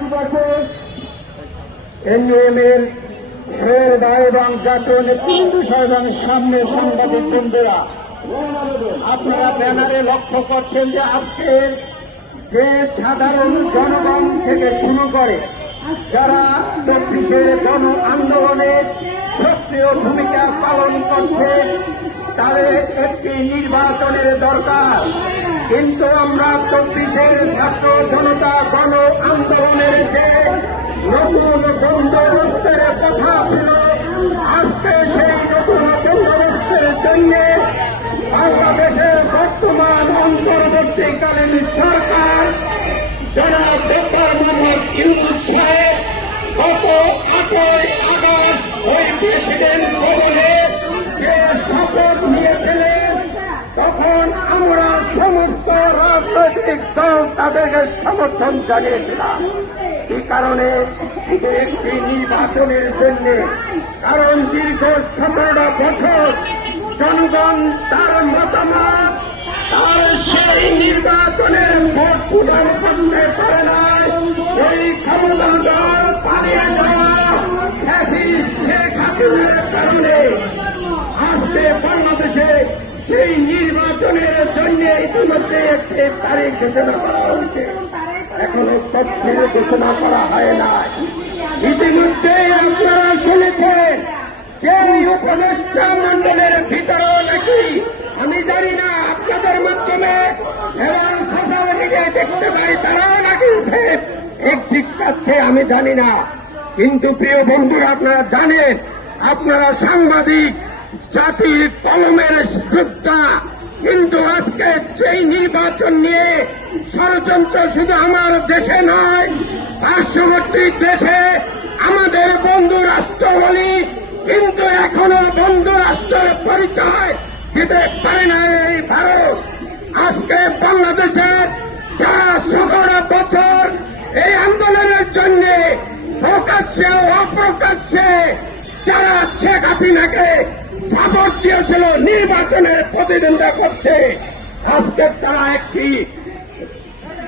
দিবসে এনডিএম এর সৈয়দা এবং জাতীয় নেতৃত্ব এবং সামনে সাংবাদিক বন্ধুরা আপনারা ব্যানারে লক্ষ্য করছেন যে আজকের যে সাধারণ জনগণ থেকে শুরু করে যারা চব্বিশের গণ আন্দোলনে সক্রিয় ভূমিকা পালন করছে, তাদের একটি নির্বাচনের দরকার। কিন্তু আমরা চব্বিশের ছাত্র জনতা বন্দোবস্তের কথা ছিল, আজকে সেই নতুন বন্দোবস্তের জন্য বাংলাদেশের বর্তমান অন্তর্বর্তীকালীন সরকার যারা ডক্টর মোহাম্মদ ইউনুস সাহেব গত আটই আগস্ট ওই প্রেসিডেন্ট ভবনে যে শপথ নিয়েছিলেন, তখন আমরা সমস্ত রাজনৈতিক দল তাদেরকে সমর্থন জানিয়েছিলাম। কারণে একটি নির্বাচনের জন্য, কারণ দীর্ঘ সতেরোটা বছর জনগণ তার মতামত, তার সেই নির্বাচনের ভোট প্রদান করতে পারে নাই। এই ক্ষমতা দল পালিয়ে যাওয়া শেখ হাসিনার কারণে আজকে বাংলাদেশে সেই নির্বাচনের জন্য ইতিমধ্যে একটি তারিখ ঘোষণা করা হয়েছে। এখনও তফসিল ঘোষণা করা হয় নাই। ইতিমধ্যে আপনারা শুনেছেন যে উপদেষ্টা মন্ডলের ভিতরেও নাকি, আমি জানি না, আপনাদের মাধ্যমে এবং সোশ্যাল মিডিয়ায় দেখতে পাই, তারাও নাকি উঠে এক্সিট চাচ্ছে, আমি জানি না। কিন্তু প্রিয় বন্ধুরা, আপনারা জানেন, আপনারা সাংবাদিক, জাতির কলমের যোদ্ধা কিন্তু আজকে সেই নির্বাচন নিয়ে ষড়যন্ত্র শুধু আমার দেশে নয়, পার্শ্ববর্তী দেশে আমাদের বন্ধু রাষ্ট্র বলি, কিন্তু এখনও বন্ধু রাষ্ট্রের পরিচয় দিতে পারে না এই ভারত। আজকে বাংলাদেশের যারা সতেরো বছর এই আন্দোলনের জন্য প্রকাশ্যে অপ্রকাশ্যে যারা শেখ হাসিনাকে সাপোর্ট দিয়েছিল নির্বাচনের প্রতিদ্বন্দ্বিতা করছে। আজকে তারা একটি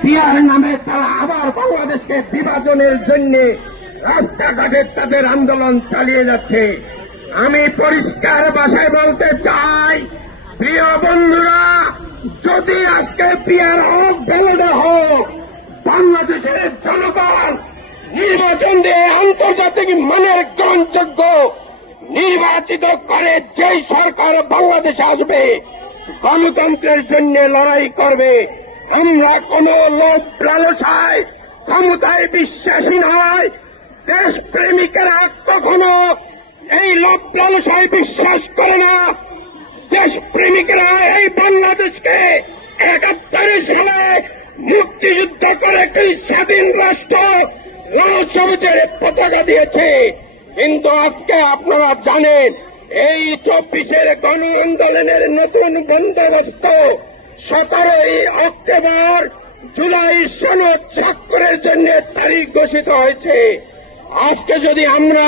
বিয়ার নামে তারা আবার বাংলাদেশকে বিভাজনের জন্য রাস্তাঘাটে তাদের আন্দোলন চালিয়ে যাচ্ছে। আমি পরিষ্কার ভাষায় বলতে চাই, প্রিয় বন্ধুরা, যদি আজকে পিয়ার হোক বেলডা হোক, বাংলাদেশের জনগণ নির্বাচন দিয়ে আন্তর্জাতিক মানের গ্রহণযোগ্য নির্বাচিত করে যেই সরকার বাংলাদেশে আসবে, গণতন্ত্রের জন্য লড়াই করবে। আমরা কোন লোক লালসায়, ক্ষমতায় বিশ্বাসী নয়। দেশ প্রেমিকেরা কখনো এই লোক লালসায় বিশ্বাস করে না। দেশ প্রেমিকেরা এই বাংলাদেশকে একাত্তরের সালে মুক্তিযুদ্ধ করে একটি স্বাধীন রাষ্ট্র, লাল সবুজের পতাকা দিয়েছে। কিন্তু আজকে আপনারা জানেন, এই চব্বিশের গণ আন্দোলনের নতুন বন্দোবস্ত সতেরোই অক্টোবর জুলাই সনদ স্বাক্ষরের জন্য তারিখ ঘোষিত হয়েছে। আজকে যদি আমরা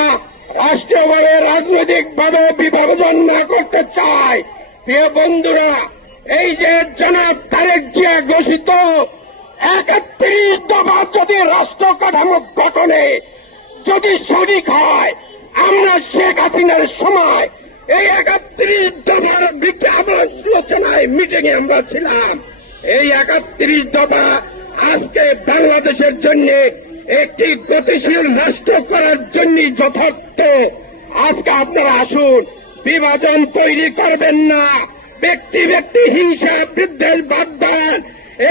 রাষ্ট্রীয়ভাবে রাজনৈতিকভাবে বিভাজন না করতে চাই, প্রিয় বন্ধুরা, এই যে জনাব তারেক জিয়া ঘোষিত একত্রিশ দফা যদি রাষ্ট্র কাঠামো গঠনে যদি সঠিক হয়, আমরা শেখ হাসিনার সময় এই একত্রিশ দফার আলোচনায় মিটিং এ আমরা ছিলাম। এই একত্রিশ দফা আজকে বাংলাদেশের জন্য একটি গতিশীল রাষ্ট্র করার জন্য যথার্থ। আজকে আপনারা আসুন, বিভাজন তৈরি করবেন না। ব্যক্তি ব্যক্তি হিংসা, বিদ্বেষ বাদ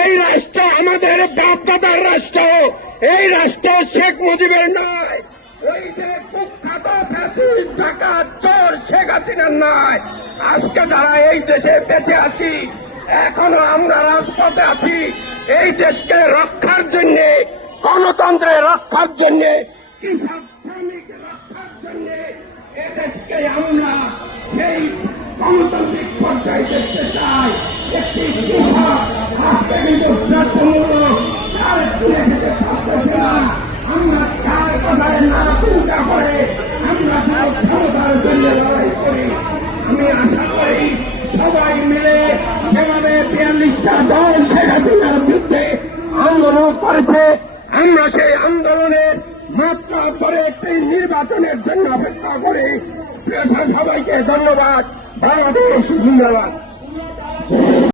এই রাষ্ট্র আমাদের বাপদাদার রাষ্ট্র। এই রাষ্ট্র শেখ মুজিবের নয়। চোর আজকে যারা এই দেশে বেঁচে আছি, এখনও আমরা রাজপথে আছি, এই দেশকে রক্ষার জন্য, গণতন্ত্রে রক্ষার জন্য, কৃষক শ্রমিক রক্ষার জন্য এদেশকে আমরা আন্দোলন করেছে, আমরা সেই আন্দোলনের মাত্রা ধরে একটি নির্বাচনের জন্য অপেক্ষা করি। সবাইকে ধন্যবাদ। বাংলাদেশ জিন্দাবাদ।